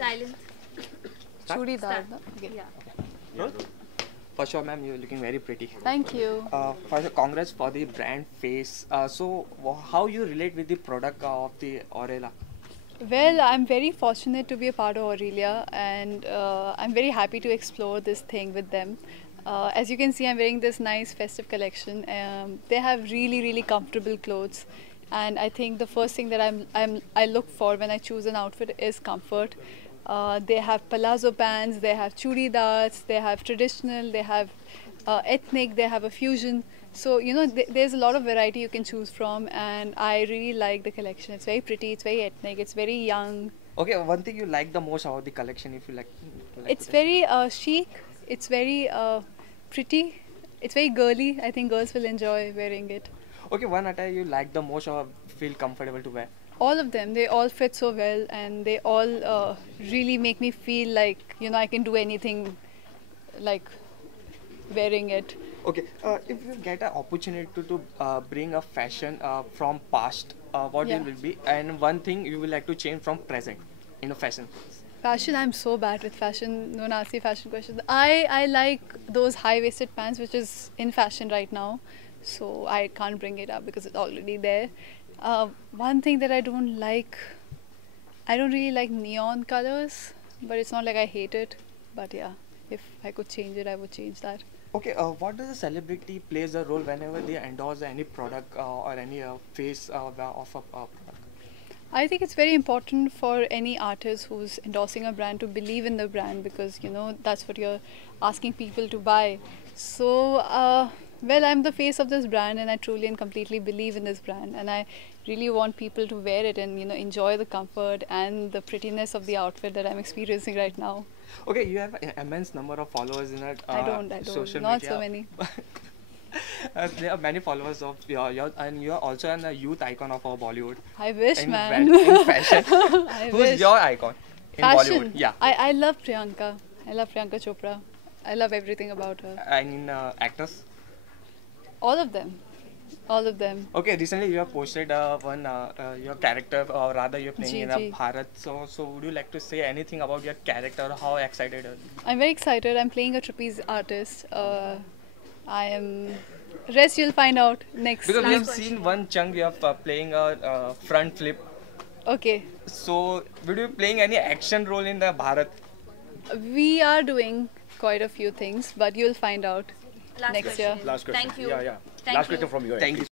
Silent. Churidar. No? Okay. Yeah. Roll. For sure, ma'am, you're looking very pretty. Thank you. For sure, congrats for the brand face. How you relate with the product of the Aurelia? Well, I'm very fortunate to be a part of Aurelia, and I'm very happy to explore this thing with them. As you can see, I'm wearing this nice festive collection. They have really, really comfortable clothes, and I think the first thing that I look for when I choose an outfit is comfort. They have palazzo pants, they have churidars, they have traditional, they have ethnic, they have a fusion. So there's a lot of variety you can choose from, and I really like the collection. It's very pretty, it's very ethnic, it's very young. Okay, one thing you like the most about the collection, if you like. It's very chic. It's very pretty. It's very girly. I think girls will enjoy wearing it. Okay, one attire you like the most or feel comfortable to wear. All of them, they all fit so well, and they all really make me feel like I can do anything, like wearing it. Okay, if you get an opportunity to bring a fashion from past, what Yeah. it will be, and one thing you will like to change from present in a fashion. Fashion, I'm so bad with fashion. No nasty fashion questions. I like those high-waisted pants, which is in fashion right now. So I can't bring it up because it's already there. One thing that I don't like, I don't really like neon colors, but it's not like I hate it. But yeah, if I could change it, I would change that. Okay, what does a celebrity plays a role whenever they endorse any product or any face of a product? I think it's very important for any artist who's endorsing a brand to believe in the brand, because that's what you're asking people to buy. So well, I'm the face of this brand, and I truly and completely believe in this brand, and I really want people to wear it and enjoy the comfort and the prettiness of the outfit that I'm experiencing right now. Okay, you have an immense number of followers in I don't, social not media. so many. There are many followers of your and you are also a youth icon of our Bollywood. I wish, in, man. in fashion. I Who's wish. your icon in Fashion. Bollywood? Yeah. I love Priyanka. I love Priyanka Chopra. I love everything about her. And in actors. All of them. All of them. Okay, recently you have posted one your character, or rather you're playing in a Ji. Bharat. So would you like to say anything about your character? How excited are you? I'm very excited. I'm playing a trapeze artist. I am. Rest you'll find out next. Because we have question. seen one chunk you are playing a front flip. Okay. So would you be playing any action role in the Bharat? We are doing quite a few things, but you'll find out Last next question. year. Last question. Thank you. Yeah, yeah. Thank Last you. question from your end. Thank you.